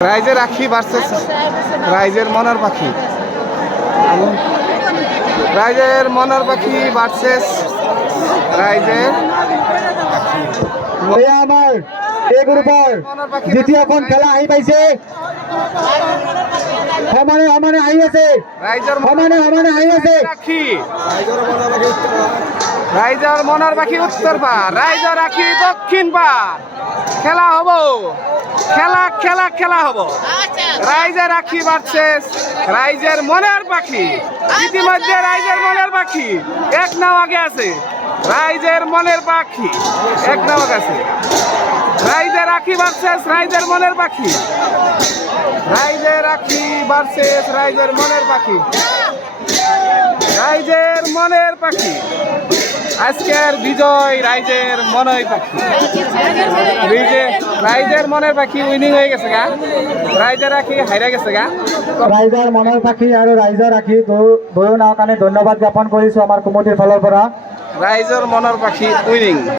রাইজের রাখি ভার্সেস রাইজের মনের পাখি। রাইজের মনের পাখি ভার্সেস রাইজের আমার এই গ্রুপৰ দ্বিতীয়খন খেলা আহি পাইছে। সমানে সমানে আহি আছে, রাইজের সমানে সমানে আহি আছে। রাখি রাইজের মনের পাখি উত্তর পার, রাইজের রাখি দক্ষিণ পার। খেলা হবো, খেলা খেলা খেলা হবো। রাইজের রাখি ভার্সেস রাইজের মনের পাখি। ইতিমধ্যে রাইজের মনের পাখি এক নাও আগে আছে। রাইজের মনের পাখি এক নাও আগে আছে। রাইজের রাখি ভার্সেস রাইজের মনের পাখি। রাইজের রাখি ভার্সেস রাইজের মনের পাখি। রাইজের মনের পাখি আজকের বিজয় রাইজের মনের পাখি। রাইজের মনের পাখি উইনিং হয়ে গেছে গা, রাইজের রাখি হাইরা গেছে গা। ৰাইজৰ মনৰ পাখি আৰু ৰাইজৰ ৰাখি দুয়ো নাও কাৰণে ধন্যবাদ জ্ঞাপন কৰিছো আমাৰ কমিটিৰ ফালৰ পৰা। রাইজের মনের পাখি উইনিং।